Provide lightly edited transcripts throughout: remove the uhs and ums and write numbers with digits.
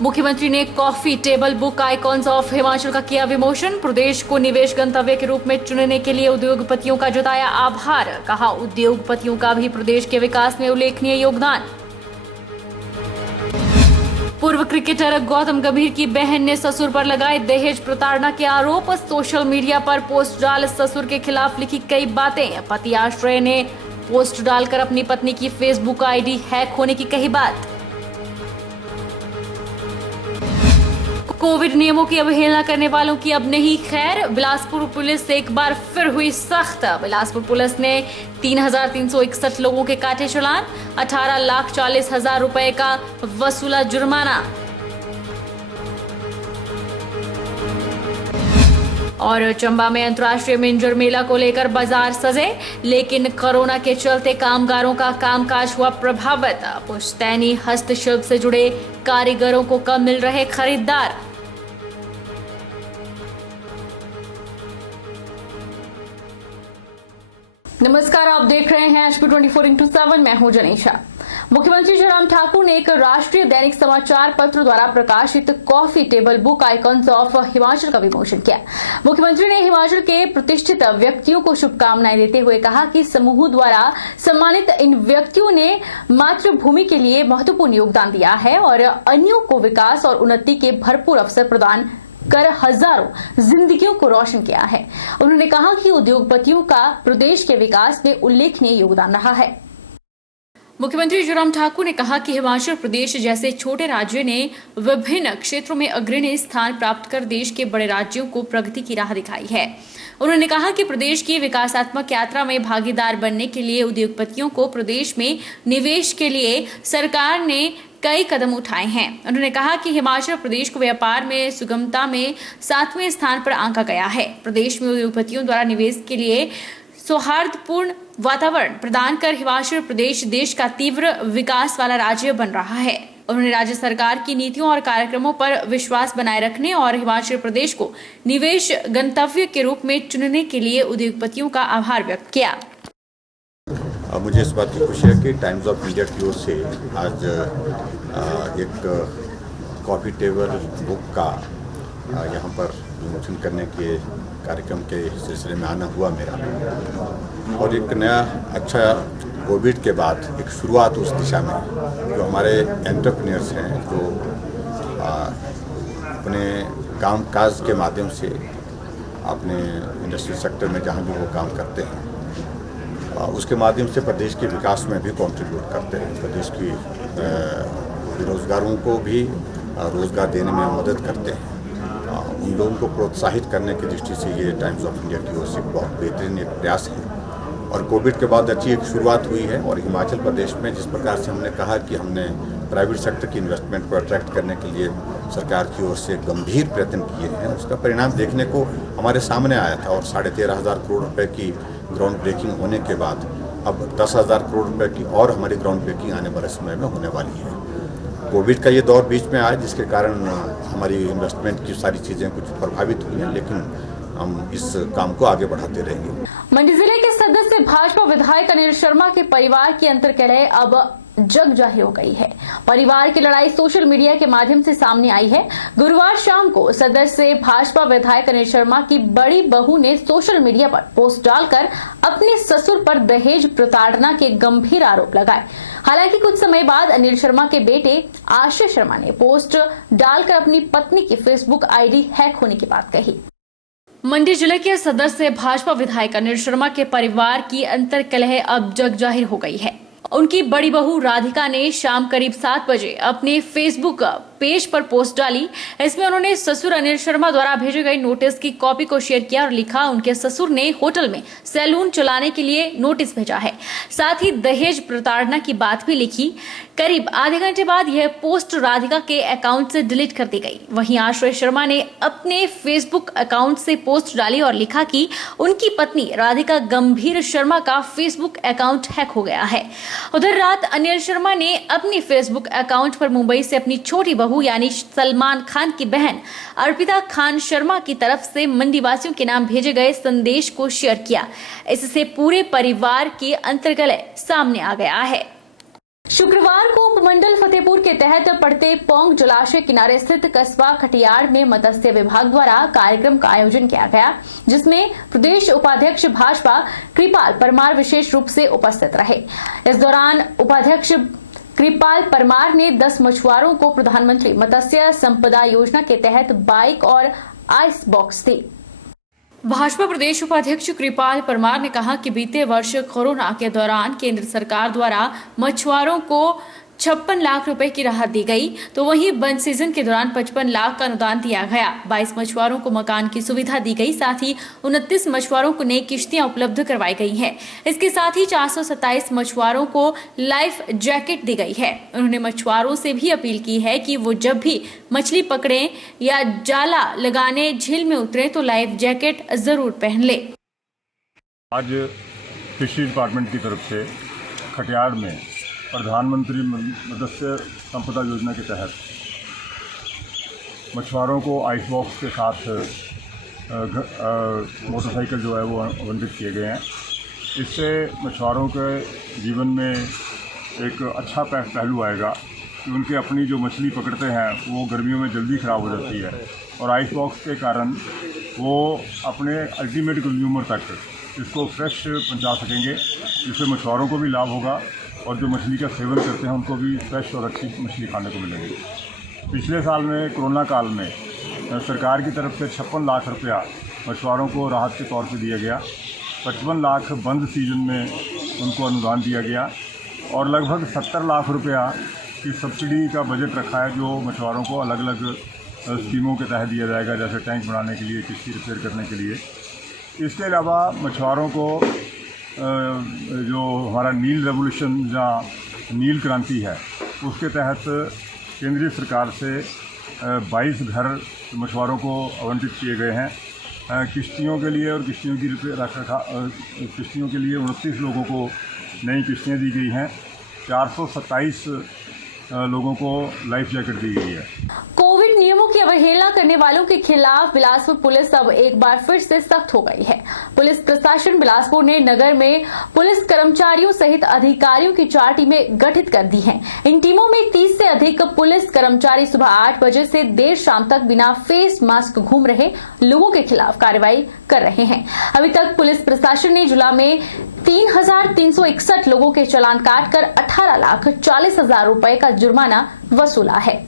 मुख्यमंत्री ने coffee table book icons of Himachal का किया विमोचन। प्रदेश को निवेश गंतव्य के रूप में चुनने के लिए उद्योगपतियों का जताया आभार। कहा, उद्योगपतियों का भी प्रदेश के विकास में उल्लेखनीय योगदान। पूर्व क्रिकेटर गौतम गंभीर की बहन ने ससुर पर लगाए दहेज प्रताड़ना के आरोप। सोशल मीडिया पर पोस्ट डाल ससुर के खिलाफ लिखी कई बातें। पति आश्रय ने पोस्ट डालकर अपनी पत्नी की फेसबुक आईडी हैक होने की कही बात। कोविड नियमों की अवहेलना करने वालों की अब नहीं खैर। बिलासपुर पुलिस एक बार फिर हुई सख्त। बिलासपुर पुलिस ने 3,361 लोगों के काटे चालान। 18,40,000 रुपए का वसूला जुर्माना। और चंबा में अंतर्राष्ट्रीय मिंजर मेला को लेकर बाजार सजे, लेकिन कोरोना के चलते कामगारों का कामकाज हुआ प्रभावित। पुश्तैनी हस्तशिल्प से जुड़े कारीगरों को कम मिल रहे खरीदार। नमस्कार, आप देख रहे हैं HP 24x7। मैं हूं जनीशा। मुख्यमंत्री जयराम ठाकुर ने एक राष्ट्रीय दैनिक समाचार पत्र द्वारा प्रकाशित coffee table book icons of Himachal का विमोचन किया। मुख्यमंत्री ने हिमाचल के प्रतिष्ठित व्यक्तियों को शुभकामनाएं देते हुए कहा कि समूह द्वारा सम्मानित इन व्यक्तियों ने मातृभूमि के लिए महत्वपूर्ण योगदान दिया है और अन्यों को विकास और उन्नति के भरपूर अवसर प्रदान कर हजारों जिंदगियों को रोशन किया है। उन्होंने कहा कि उद्योगपतियों का प्रदेश के विकास में उल्लेखनीय योगदान रहा है। मुख्यमंत्री जयराम ठाकुर ने कहा कि हिमाचल प्रदेश जैसे छोटे राज्य ने विभिन्न क्षेत्रों में अग्रणी स्थान प्राप्त कर देश के बड़े राज्यों को प्रगति की राह दिखाई है। उन्होंने कहा कि प्रदेश की विकासात्मक यात्रा में भागीदार बनने के लिए उद्योगपतियों को प्रदेश में निवेश के लिए सरकार ने कई कदम उठाए हैं। उन्होंने कहा कि हिमाचल प्रदेश को व्यापार में सुगमता में 7वें स्थान पर आंका गया है। प्रदेश में उद्योगपतियों द्वारा निवेश के लिए सौहार्दपूर्ण वातावरण प्रदान कर हिमाचल प्रदेश देश का तीव्र विकास वाला राज्य बन रहा है। उन्होंने राज्य सरकार की नीतियों और कार्यक्रमों पर विश्वास बनाए रखने और हिमाचल प्रदेश को निवेश गंतव्य के रूप में चुनने के लिए उद्योगपतियों का आभार व्यक्त किया। मुझे इस बात की खुशी है कि टाइम्स ऑफ इंडिया की ओर से आज एक कॉफी टेबल बुक का यहाँ पर विमोचन करने के कार्यक्रम के सिलसिले में आना हुआ मेरा, और एक नया अच्छा कोविड के बाद एक शुरुआत उस दिशा में जो हमारे एंटरप्रेन्योर्स हैं, जो अपने काम काज के माध्यम से अपने इंडस्ट्रियल सेक्टर में जहाँ भी वो काम करते हैं उसके माध्यम से प्रदेश के विकास में भी कंट्रीब्यूट करते हैं। प्रदेश की बेरोजगारों को भी रोजगार देने में मदद करते हैं। उन लोगों को प्रोत्साहित करने की दृष्टि से ये टाइम्स ऑफ इंडिया की ओर से बहुत बेहतरीन एक प्रयास है और कोविड के बाद अच्छी एक शुरुआत हुई है। और हिमाचल प्रदेश में जिस प्रकार से हमने कहा कि हमने प्राइवेट सेक्टर की इन्वेस्टमेंट को अट्रैक्ट करने के लिए सरकार की ओर से गंभीर प्रयत्न किए हैं, उसका परिणाम देखने को हमारे सामने आया था। और 13,500 करोड़ रुपए की ग्राउंड ब्रेकिंग होने के बाद अब 10,000 करोड़ रुपए की और हमारी ग्राउंड ब्रेकिंग आने वाले समय में होने वाली है। कोविड का ये दौर बीच में आया जिसके कारण हमारी इन्वेस्टमेंट की सारी चीज़ें कुछ प्रभावित हुई हैं, लेकिन हम इस काम को आगे बढ़ाते रहेंगे। मंडी जिले के सदस्य भाजपा विधायक अनिल शर्मा के परिवार की अंतर्कलह अब जग जाहिर हो गई है। परिवार की लड़ाई सोशल मीडिया के माध्यम से सामने आई है। गुरुवार शाम को सदस्य भाजपा विधायक अनिल शर्मा की बड़ी बहू ने सोशल मीडिया पर पोस्ट डालकर अपने ससुर पर दहेज प्रताड़ना के गंभीर आरोप लगाए। हालांकि कुछ समय बाद अनिल शर्मा के बेटे आश्रय शर्मा ने पोस्ट डालकर अपनी पत्नी की फेसबुक आईडी हैक होने की बात कही। मंडी जिले के सदस्य भाजपा विधायक अनिल शर्मा के परिवार की अंतर्कलह अब जग जाहिर हो गई है। उनकी बड़ी बहू राधिका ने शाम करीब 7 बजे अपने फेसबुक पेज पर पोस्ट डाली। इसमें उन्होंने ससुर अनिल शर्मा द्वारा भेजे गए नोटिस की कॉपी को शेयर किया और लिखा, उनके ससुर ने होटल में सैलून चलाने के लिए नोटिस भेजा है। साथ ही दहेज प्रताड़ना की बात भी लिखी। करीब आधे घंटे बाद यह पोस्ट राधिका के अकाउंट से डिलीट कर दी गई। वहीं आश्रय शर्मा ने अपने फेसबुक अकाउंट से पोस्ट डाली और लिखा कि उनकी पत्नी राधिका गंभीर शर्मा का फेसबुक अकाउंट हैक हो गया है। उधर रात अनिल शर्मा ने अपनी फेसबुक अकाउंट पर मुंबई से अपनी छोटी बहू यानी सलमान खान की बहन अर्पिता खान शर्मा की तरफ से मंडी वासियों के नाम भेजे गए संदेश को शेयर किया। इससे पूरे परिवार की अंतर्कलह सामने आ गया है। शुक्रवार को उपमंडल फतेहपुर के तहत पड़ते पोंग जलाशय किनारे स्थित कस्बा खटियाड़ में मत्स्य विभाग द्वारा कार्यक्रम का आयोजन किया गया, जिसमें प्रदेश उपाध्यक्ष भाजपा कृपाल परमार विशेष रूप से उपस्थित रहे। इस दौरान उपाध्यक्ष कृपाल परमार ने 10 मछुआरों को प्रधानमंत्री मत्स्य संपदा योजना के तहत बाइक और आइस बॉक्स दी। भाजपा प्रदेश उपाध्यक्ष कृपाल परमार ने कहा कि बीते वर्ष कोरोना के दौरान केंद्र सरकार द्वारा मछुआरों को 56 लाख रुपए की राहत दी गई, तो वहीं बंद सीजन के दौरान 55 लाख का अनुदान दिया गया। 22 मछुआरों को मकान की सुविधा दी गई, साथ ही 29 मछुआरों को नई किश्तियां उपलब्ध करवाई गई हैं। इसके साथ ही 427 मछुआरों को लाइफ जैकेट दी गई है। उन्होंने मछुआरों से भी अपील की है कि वो जब भी मछली पकड़ें या जाला लगाने झील में उतरे तो लाइफ जैकेट जरूर पहन ले। आज फिशरी डिपार्टमेंट की तरफ से खटियाड़ में प्रधानमंत्री मत्स्य संपदा योजना के तहत मछुआरों को आइस बॉक्स के साथ मोटरसाइकिल जो है वो आवंटित किए गए हैं। इससे मछुआरों के जीवन में एक अच्छा पहलू आएगा कि उनके अपनी जो मछली पकड़ते हैं वो गर्मियों में जल्दी ख़राब हो जाती है, और आइस बॉक्स के कारण वो अपने अल्टीमेट कंज्यूमर तक इसको फ्रेश पहुंचा सकेंगे, जिससे मछुआरों को भी लाभ होगा और जो मछली का सेवन करते हैं उनको भी फ्रेश और अच्छी मछली खाने को मिलेगी। पिछले साल में कोरोना काल में सरकार की तरफ से 56 लाख रुपया मछुआरों को राहत के तौर पे दिया गया। 55 लाख बंद सीजन में उनको अनुदान दिया गया और लगभग 70 लाख रुपया की सब्सिडी का बजट रखा है, जो मछुआरों को अलग अलग स्कीमों के तहत दिया जाएगा, जैसे टैंक बनाने के लिए, किश्ती रिपेयर करने के लिए। इसके अलावा मछुआरों को जो हमारा नील रेवोल्यूशन या नील क्रांति है, उसके तहत केंद्रीय सरकार से 22 घर मछुआरों को आवंटित किए गए हैं। किश्तियों के लिए और किश्तियों की किश्तियों के लिए 29 लोगों को नई किश्तियाँ दी गई हैं। 427 लोगों को लाइफ जैकेट दी गई है। कोविड नियमों की अवहेलना करने वालों के खिलाफ बिलासपुर पुलिस अब एक बार फिर से सख्त हो गई है। पुलिस प्रशासन बिलासपुर ने नगर में पुलिस कर्मचारियों सहित अधिकारियों की 4 टीमें गठित कर दी हैं। इन टीमों में 30 से अधिक पुलिस कर्मचारी सुबह 8 बजे से देर शाम तक बिना फेस मास्क घूम रहे लोगों के खिलाफ कार्रवाई कर रहे हैं। अभी तक पुलिस प्रशासन ने जिला में 3,361 लोगों के चालान काटकर 18,40,000 रुपए का जुर्माना वसूला है।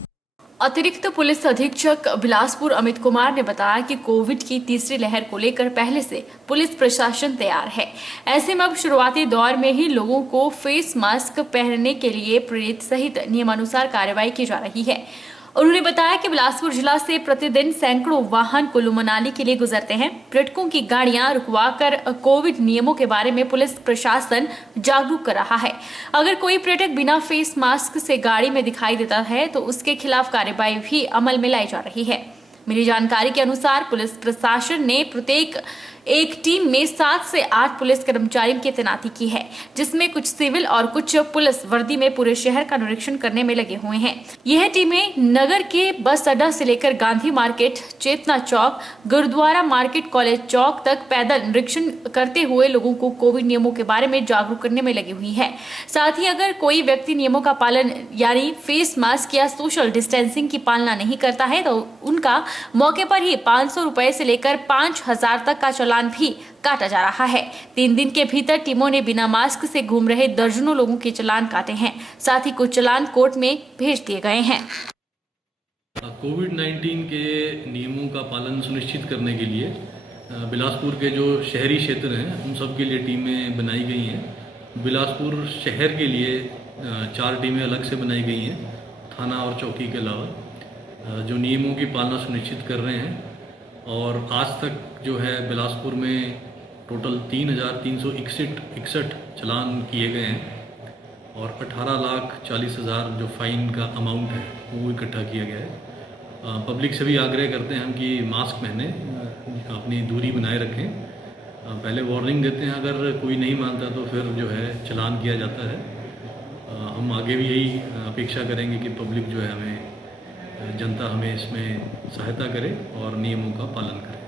अतिरिक्त पुलिस अधीक्षक बिलासपुर अमित कुमार ने बताया कि कोविड की तीसरी लहर को लेकर पहले से पुलिस प्रशासन तैयार है। ऐसे में अब शुरुआती दौर में ही लोगों को फेस मास्क पहनने के लिए प्रेरित सहित नियमानुसार कार्रवाई की जा रही है। उन्होंने बताया कि बिलासपुर जिला से प्रतिदिन सैकड़ों वाहन कुल्लू मनाली के लिए गुजरते हैं। पर्यटकों की गाड़ियां रुकवाकर कोविड नियमों के बारे में पुलिस प्रशासन जागरूक कर रहा है। अगर कोई पर्यटक बिना फेस मास्क से गाड़ी में दिखाई देता है तो उसके खिलाफ कार्रवाई भी अमल में लाई जा रही है। मिली जानकारी के अनुसार पुलिस प्रशासन ने प्रत्येक एक टीम में 7 से 8 पुलिस कर्मचारियों की तैनाती की है, जिसमें कुछ सिविल और कुछ पुलिस वर्दी में पूरे शहर का निरीक्षण करने में लगे हुए हैं। यह टीमें नगर के बस अड्डा से लेकर गांधी मार्केट, चेतना चौक, गुरुद्वारा मार्केट, कॉलेज चौक तक पैदल निरीक्षण करते हुए लोगों को कोविड नियमों के बारे में जागरूक करने में लगी हुई है। साथ ही अगर कोई व्यक्ति नियमों का पालन यानी फेस मास्क या सोशल डिस्टेंसिंग की पालना नहीं करता है तो उनका मौके पर ही 500 रुपए से लेकर 5,000 तक का चालान भी काटा जा रहा है। 3 दिन के भीतर टीमों ने बिना मास्क से घूम रहे दर्जनों लोगों के चालान काटे हैं। साथ ही कुछ चालान कोर्ट में भेज दिए गए हैं। कोविड-19 के नियमों का पालन सुनिश्चित करने के लिए बिलासपुर के जो शहरी क्षेत्र हैं उन सब के लिए टीमें बनाई गई हैं। बिलासपुर शहर के लिए 4 टीमें अलग से बनाई गई हैं, थाना और चौकी के अलावा, जो नियमों की पालना सुनिश्चित कर रहे हैं। और आज तक जो है बिलासपुर में टोटल 3,361 चालान किए गए हैं और 18,40,000 जो फाइन का अमाउंट है वो इकट्ठा किया गया है। पब्लिक से भी आग्रह करते हैं हम कि मास्क पहने, अपनी दूरी बनाए रखें। पहले वार्निंग देते हैं, अगर कोई नहीं मानता तो फिर जो है चालान किया जाता है। हम आगे भी यही अपेक्षा करेंगे कि पब्लिक जो है जनता हमें इसमें सहायता करे और नियमों का पालन करे।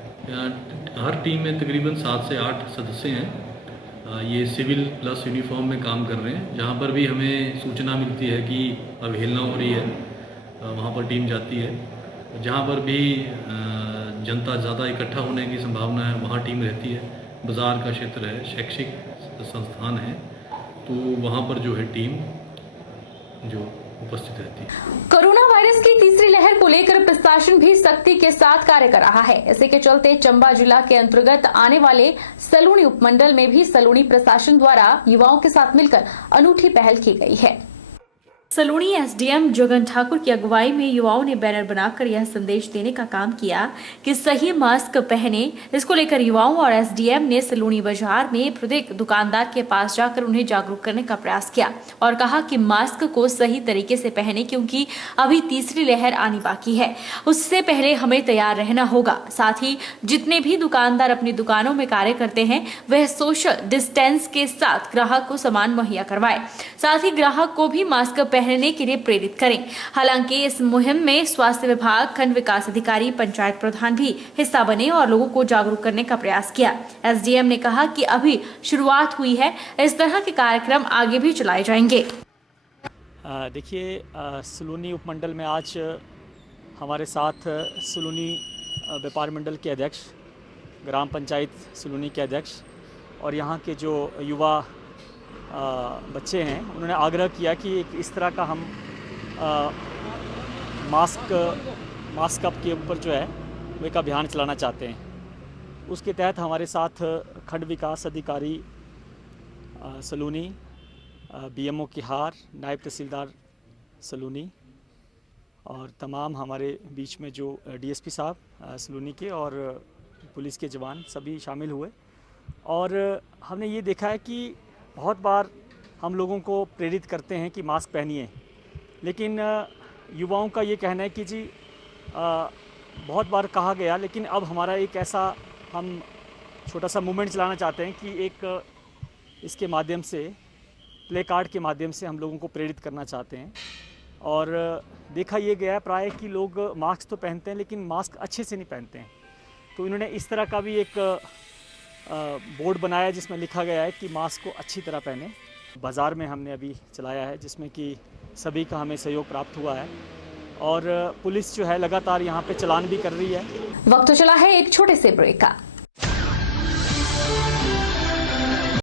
हर टीम में तकरीबन 7 से 8 सदस्य हैं। ये सिविल प्लस यूनिफॉर्म में काम कर रहे हैं। जहाँ पर भी हमें सूचना मिलती है कि अवहेलना हो रही है, वहाँ पर टीम जाती है। जहाँ पर भी जनता ज़्यादा इकट्ठा होने की संभावना है वहाँ टीम रहती है। बाज़ार का क्षेत्र है, शैक्षिक संस्थान है, तो वहाँ पर जो है टीम जो उपस्थित रहती है। कोरोना वायरस की तीसरी लहर को लेकर प्रशासन भी सख्ती के साथ कार्य कर रहा है। इसी के चलते चंबा जिला के अंतर्गत आने वाले सलूनी उपमंडल में भी सलूनी प्रशासन द्वारा युवाओं के साथ मिलकर अनूठी पहल की गई है। सलूनी एसडीएम जगन ठाकुर की अगुवाई में युवाओं ने बैनर बनाकर यह संदेश देने का काम किया कि सही मास्क पहने। इसको लेकर युवाओं और एसडीएम ने सलूनी बाजार में प्रत्येक दुकानदार के पास जाकर उन्हें जागरूक करने का प्रयास किया और कहा कि मास्क को सही तरीके से पहने, क्योंकि अभी तीसरी लहर आनी बाकी है। उससे पहले हमें तैयार रहना होगा। साथ ही जितने भी दुकानदार अपनी दुकानों में कार्य करते हैं वह सोशल डिस्टेंस के साथ ग्राहक को सामान मुहैया करवाए। साथ ही ग्राहक को भी मास्क पहनने के लिए प्रेरित करें। हालांकि इस मुहिम में स्वास्थ्य विभाग, खंड विकास अधिकारी, पंचायत प्रधान भी हिस्सा बने और लोगों को जागरूक करने का प्रयास किया। एसडीएम ने कहा कि अभी शुरुआत हुई है, इस तरह के कार्यक्रम आगे भी चलाए जाएंगे। देखिए, सलूनी उपमंडल में आज हमारे साथ सलूनी व्यापार मंडल के अध्यक्ष, ग्राम पंचायत सलूनी के अध्यक्ष और यहाँ के जो युवा बच्चे हैं, उन्होंने आग्रह किया कि एक इस तरह का हम मास्क अप के ऊपर जो है वो एक अभियान चलाना चाहते हैं। उसके तहत हमारे साथ खंड विकास अधिकारी सलूनी, बीएमओ किहार, नायब तहसीलदार सलूनी और तमाम हमारे बीच में जो डीएसपी साहब सलूनी के और पुलिस के जवान सभी शामिल हुए। और हमने ये देखा है कि बहुत बार हम लोगों को प्रेरित करते हैं कि मास्क पहनिए, लेकिन युवाओं का ये कहना है कि जी बहुत बार कहा गया, लेकिन अब हमारा एक ऐसा हम छोटा सा मूवमेंट चलाना चाहते हैं कि एक इसके माध्यम से, प्ले कार्ड के माध्यम से हम लोगों को प्रेरित करना चाहते हैं। और देखा ये गया है प्राय कि लोग मास्क तो पहनते हैं लेकिन मास्क अच्छे से नहीं पहनते हैं। तो इन्होंने इस तरह का भी एक बोर्ड बनाया जिसमें लिखा गया है कि मास्क को अच्छी तरह पहने। बाज़ार में हमने अभी चलाया है जिसमें कि सभी का हमें सहयोग प्राप्त हुआ है और पुलिस जो है लगातार यहाँ पे चलान भी कर रही है। वक्त चला है एक छोटे से ब्रेक का।